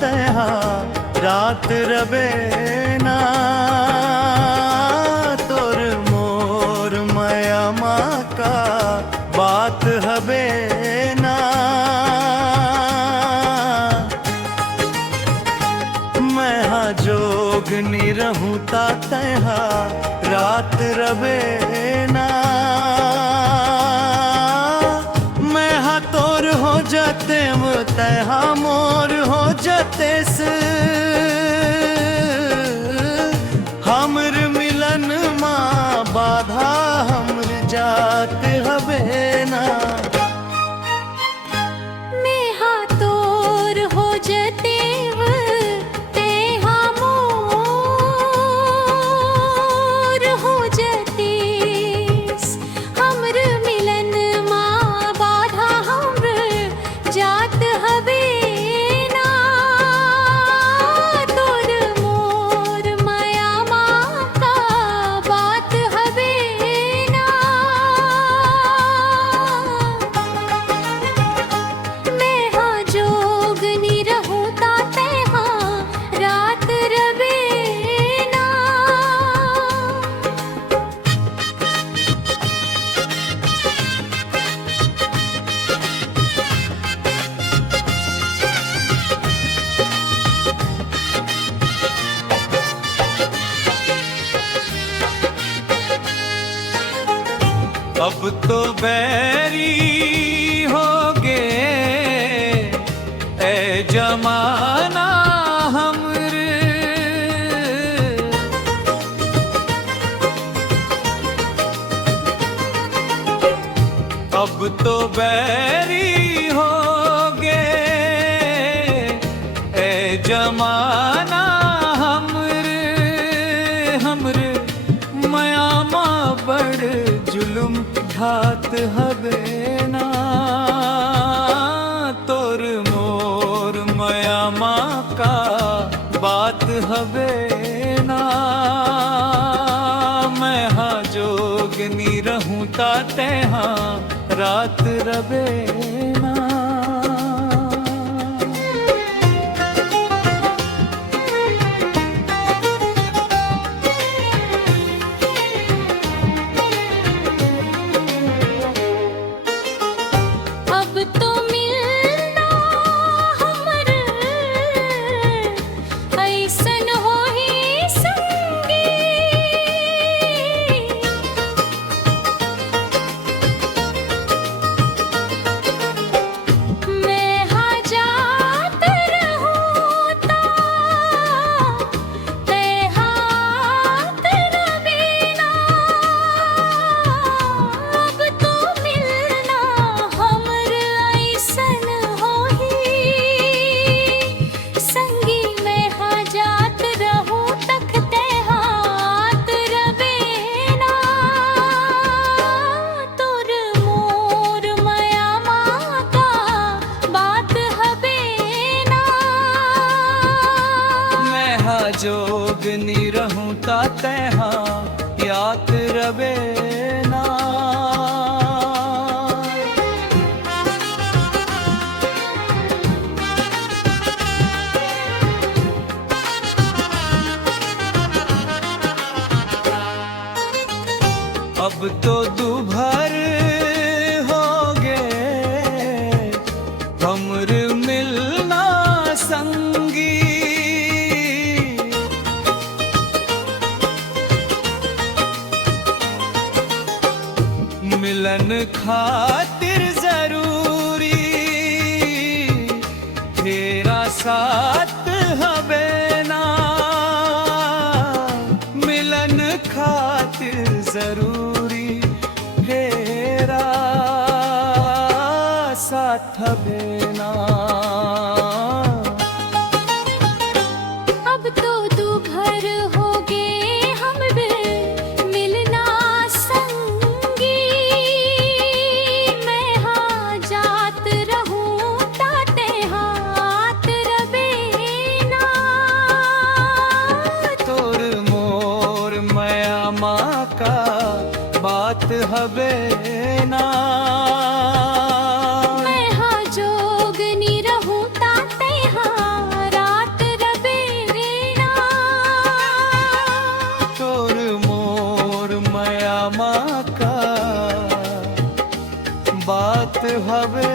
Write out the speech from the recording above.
ताते हाँ रात रबे ना तोर मोर माया माँ का बात हबे ना मैं हाँ जोगनी रहूं ताते हाँ रात रबे ना मैं हाँ तोर हो जाते वो तहा मोर हो जाते से हमर मिलन माँ बाधा हमर जात हबे ना मैं हाँ तोर हो जाते अब तो बैरी हो गे ए जमाना हमरे अब तो बैरी हो गे ए जमाना हमरे हमरे मया माँ बड़ जुलुम घात हबे ना तोर मोर मया माँ का बात हबे ना मैं हाँ जोगनी रहूं ताते हाँ रात रबे ना जोगनी रहूं ताते हाँ याद रबे ना अब तो दुभर हो गे हमर मिलना संगी मिलन खातिर जरूरी तेरा साथ हबे ना मिलन खातिर जरूरी तेरा साथ हबे ना अब तो तू घर हो गे हम मिलना संगी मैं हाँ जात रहूं ताते हाथ रबे ना तोर मोर मया माँ का बात हबे ना मैं हाँ जोगनी रहूं ताते हाँ बात हवे